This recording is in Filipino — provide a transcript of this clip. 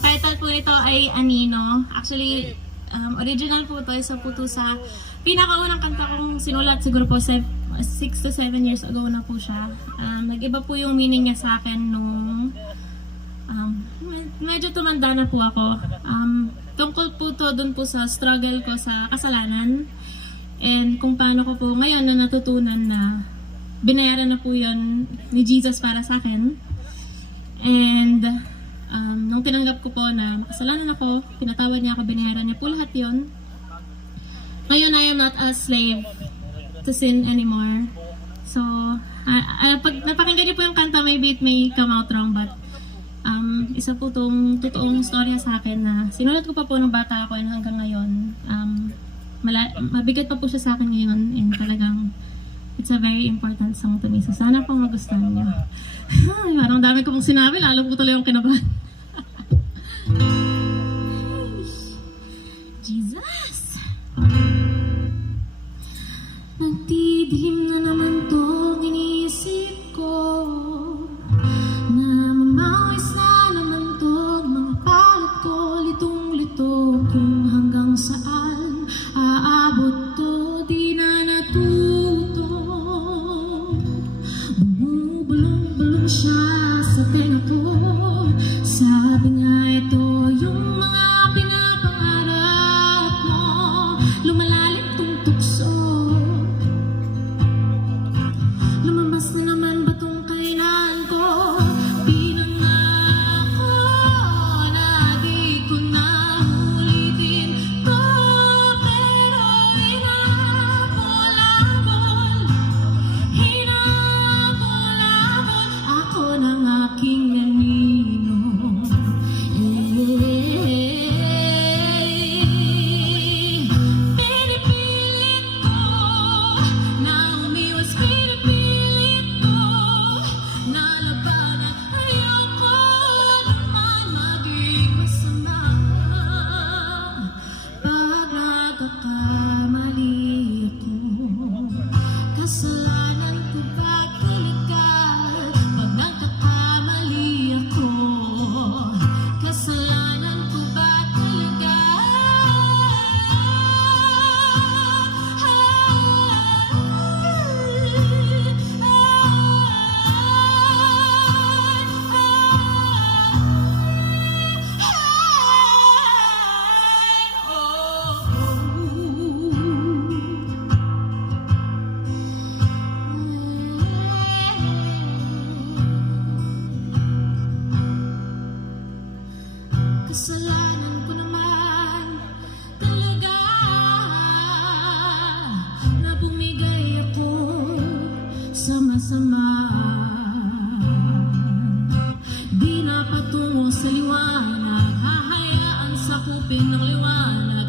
title po nito ay Anino. Actually, original po ito. Isa po ito sa pinakaunang kanta kong sinulat. Siguro po 6 to 7 years ago na po siya. Nag-iba po yung meaning niya sa akin nung medyo tumanda na po ako. Tungkol po to dun po sa struggle ko sa kasalanan. And kung paano ko po ngayon na natutunan na binayaran na po yun ni Jesus para sa akin. And nung tinanggap ko po na makasalanan ako, pinatawad niya ako, binayaran niya po lahat yun. Ngayon, I am not a slave to sin anymore. So, pag napakinggan niyo po yung kanta, maybe it may come out wrong, but isa po itong totoong storya sa akin na sinulat ko pa po nung bata ako and hanggang ngayon. Mabigat pa po siya sa akin ngayon and talagang it's a very important song to me. So, sana po magustuhan niyo. Ay, parang dami ko pong sinabi, lalo po tuloy yung kinabahan. Jesus! Nagdidilim na naman tong iniisip ko, na mamawis na naman tong mga palat ko, litong-lito kung hanggang saan aabot to, di na natuto. Bumubulong-bulong siya sa tenga ko, sabi nga ito yung mga pinapangarap mo, lumalalim tong tukso. Lumabas na naman ba tong kailangan ko? Pinangako na di ko na ulitin to, pero hinabol ako ng aking anino. Pinipilit ko na umiwas, pinipilit ko na labanan. Ayoko naman maging masama pag nagkakamali ako. Kasalanan ko ba talaga pag nagkakamali ako? Kasalanan ko ba talaga? Kasalanan ko naman talaga na bumigay ako sa masama. Di na patungo sa liwanag, hahayaan sakupin ng liwanag.